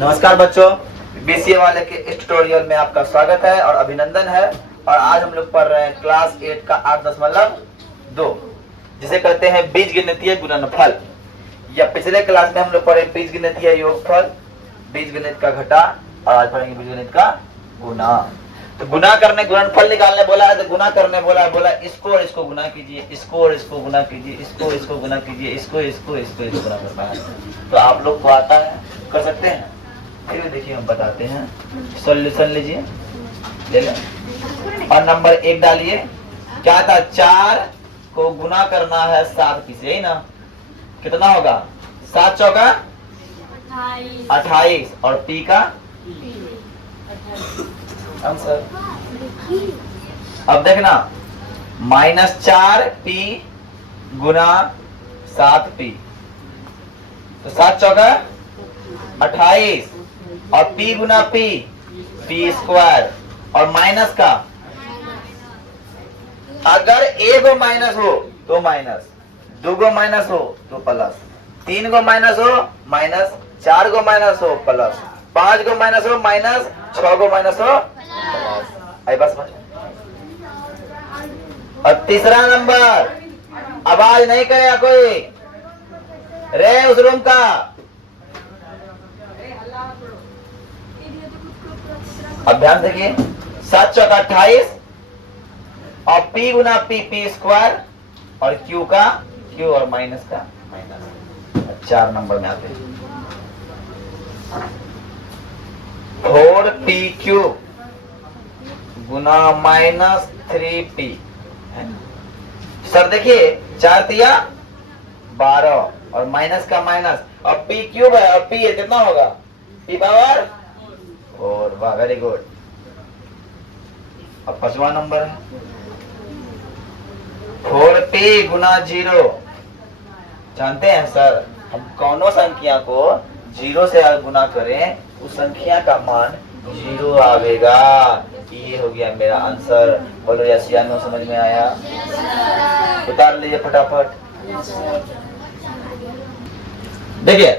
नमस्कार बच्चों, बीसीए वाले के इस ट्यूटोरियल में आपका स्वागत है और अभिनंदन है। और आज हम लोग पढ़ रहे हैं क्लास 8 का 8.2 जिसे कहते हैं बीजगणितीय गुणनफल। या पिछले क्लास में हम लोग पढ़े बीजगणितीय योगफल, बीजगणित का घटा, और आज पढ़ेंगे बीजगणित का गुणा। तो गुणा करने, गुणनफल निकालने बोला है तो गुणा करने बोला है, बोला इसको और इसको गुणा कीजिए, इसको और इसको गुणा कीजिए, इसको इसको गुणा कीजिए, इसको इसको इसको इसको गुणा करना है। तो आप लोग को आता है, कर सकते हैं। फिर देखिए हम बताते हैं, सॉल्यूशन लीजिए, ले लें और नंबर 1 डालिए। क्या था, 4 को गुना करना है 7 की से, यही ना। कितना होगा, 7 चौका 28 और पी का आंसर। अब देखना, -4 पी गुना 7 पी, तो 7 चौका 28 और p गुना p, p स्क्वायर और माइनस का, अगर एक गो माइनस हो तो माइनस, 2 गो माइनस हो तो प्लस, 3 गो माइनस हो माइनस, 4 गो माइनस हो प्लस, 5 गो माइनस हो माइनस, 6 गो माइनस हो प्लस। आई बस। और तीसरा नंबर, आवाज नहीं करेगा कोई रे उस रूम का। अब ध्यान देखिए, 7 चौका 28 और p गुना p, p स्क्वायर और q का q और माइनस का माइनस। 4 नंबर में आते हैं 4pq गुना -3p। सर देखिए, 4 तिया 12 और माइनस का माइनस और p क्यूब है और p है, कितना होगा, p पावर 4। वाह, वेरी गुड। अब 5वां नंबर है 4p गुना 0। जानते हैं सर, हम कौनों संख्या को 0 से गुना करें उस संख्या का मान 0 आवेगा। ये हो गया मेरा आंसर। बोलो यस या नो, समझ में आया? उतार लीजिए फटाफट। देखिए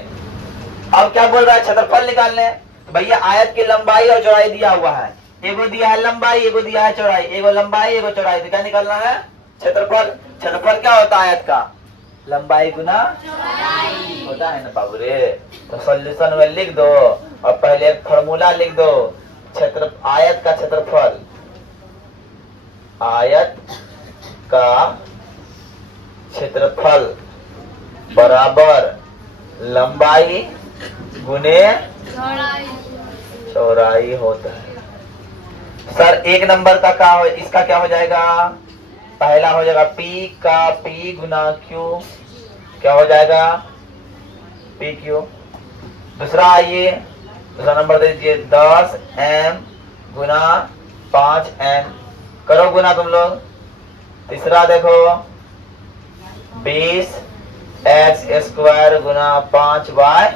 अब क्या बोल रहा है, क्षेत्रफल निकालने। तो भैया आयत की लंबाई और चौड़ाई दिया हुआ है, एगो दिया है लंबाई, एगो दिया है चौड़ाई, एगो लंबाई एगो चौड़ाई, तो क्या निकालना है, क्षेत्रफल। क्षेत्रफल क्या होता है आयत का, लंबाई गुना चौड़ाई होता है ना बाबू रे। तो सॉल्यूशन में लिख दो और पहले एक फॉर्मूला लिख दो, क्षेत्र आयत का क्षेत्रफल, आयत का क्षेत्रफल बराबर लंबाई गुने चौड़ाई होता है। सर 1 नंबर का क्या हो, इसका क्या हो जाएगा, पहला हो जाएगा p का p गुना q, क्या हो जाएगा p q। दूसरा आइए, दूसरा नंबर दे दीजिए 10m गुना 5n, करो गुना तुम लोग। तीसरा देखो 20x स्क्वायर गुना 5y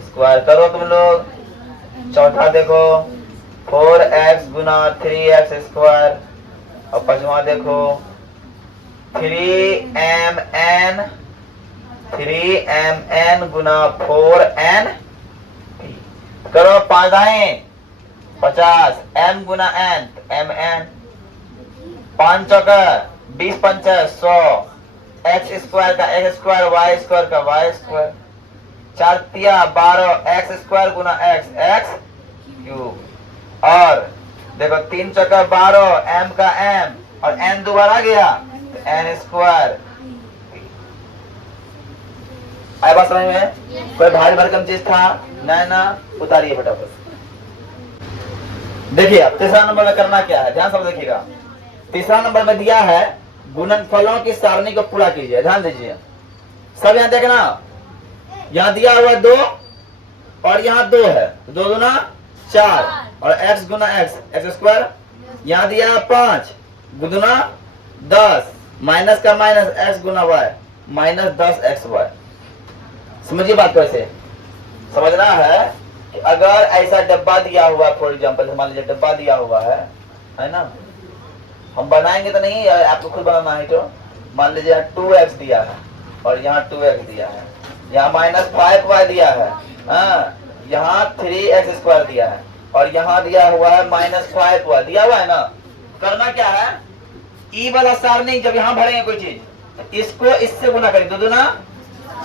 स्क्वायर, करो तुम लोग। चौथा देखो 4x गुना 3x स्क्वायर और 5वां देखो 3mn गुना 4n, करो 5 दाएं 50, m गुना n mn, 5 चौका 20 पंचा 100, x स्क्वायर का x स्क्वायर, y स्क्वायर का y स्क्वायर, 4 तिया 12, x स्क्वायर गुना x x क्यूब। और देखो 3 चौका 12, m का m और n दोबारा गया तो n स्क्वायर। आए बात समझ में? कोई भारी भरकम चीज था? नहीं ना, उतारिए फटाफट। देखिए अब तीसरा नंबर में करना क्या है, ध्यान से देखिएगा। तीसरा नंबर में दिया है गुणनफलों की सारणी को पूरा कीजिए, ध्यान दीजिए सब। यहाँ देखना, यहाँ दिया हुआ 2 और यहाँ 2 है, 2 गुना 4 और x गुना x स्क्वायर। यहाँ दिया है 5 गुना 10, माइनस का माइनस x गुना y, माइनस 10xy। समझिए बात को, ऐसे समझना है कि अगर ऐसा डब्बा दिया हुआ, फॉर एग्जाम्पल मान लीजिए डब्बा दिया हुआ है ना, हम बनाएंगे तो नहीं, आपको खुद बनाना है। तो मान लीजिए 2x दिया है और यहाँ 2x दिया है, यहाँ -5y दिया है, यहाँ 3x² दिया है और यहाँ दिया हुआ है -5 दिया हुआ है ना। करना क्या है, ई वाला सारणी जब यहाँ भरेंगे कोई चीज, इसको इससे गुना करेंगे, 2 दूना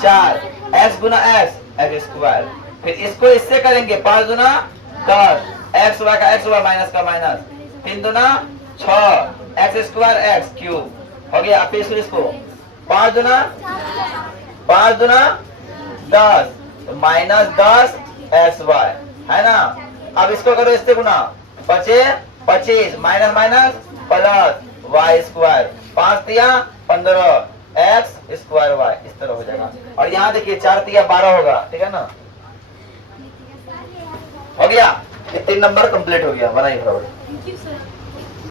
4, x गुना x² फिर इसको इससे करेंगे 5 दूना 10, x y का x y माइनस का माइनस, 3 दूना 6, x² x³ हो गया। फिर इसको 5 दूना 10 -10 xy है ना। अब इसको करो इससे गुना, बचे 25 माइनस माइनस प्लस y², 5 दिया 15 x² y, इस तरह हो जाएगा। और यहाँ देखिए 4 दिया 12 होगा, ठीक है ना। हो गया, ये 3 नंबर कंप्लीट हो गया, बनाइए बराबर।